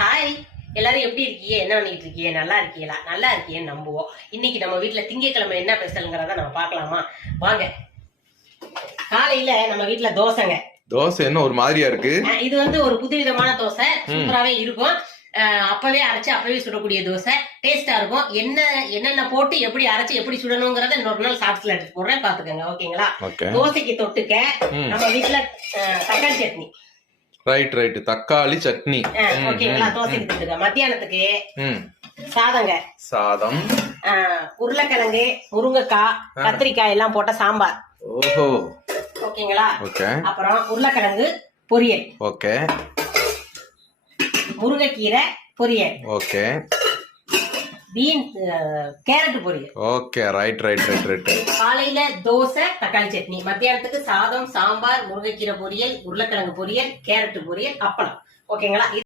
Hi, எல்லாரும் எப்படி இருக்கீங்க? என்ன பண்ணிட்டு இருக்கீங்க? நல்லா இருக்கீங்களா? நல்லா இருக்கீங்கன்னு நம்புவோம். இன்னைக்கு நம்ம வீட்டுல திங்கட்கிழமை என்ன ஸ்பெஷல்ங்கிறத நம்ம பார்க்கலாமா? வாங்க. காலையில நம்ம வீட்டுல தோசைங்க. தோசை என்ன ஒரு மாதிரியா இருக்கு? இது வந்து ஒரு புதுவிதமான தோசை, சூப்பராவே இருக்கும். அப்பவே அரைச்சு அப்பவே சுடக்கூடிய தோசை, டேஸ்டா இருக்கும். என்னென்ன போட்டு எப்படி அரைச்சு எப்படி சுடணுங்கிறத இன்னொரு நாள் ஷார்ட்ஸ்ல எடுத்து போடுறேன், பாத்துக்கோங்க. ஓகேங்களா? தோசைக்கு தொட்டுக்க நம்ம வீட்டுல தக்காளி சட்னி. ரைட் தக்காளி சட்னி. ஓகேங்களா? தோசைக்கு தொட்டுக்க. மத்தியானத்துக்கு சாதம், உருளைக்கிழங்கு, முருங்கைக்காய், கத்திரிக்காய் எல்லாம் போட்ட சாம்பார். ஓஹோ, ஓகேங்களா? அப்புறம் உருளைக்கிழங்கு பொரியல். ஓகே. முருங்கைக்கீரை பொரியல். ஓகே. கேரட் பொரியல். Okay, right. காலையில தோசை, தக்காளி சட்னி. மத்தியானத்துக்கு சாதம், சாம்பார், முருங்கைக்கீரை பொரியல், உருளைக்கிழங்கு பொரியல், கேரட் பொரியல், அப்பளம். ஓகேங்களா?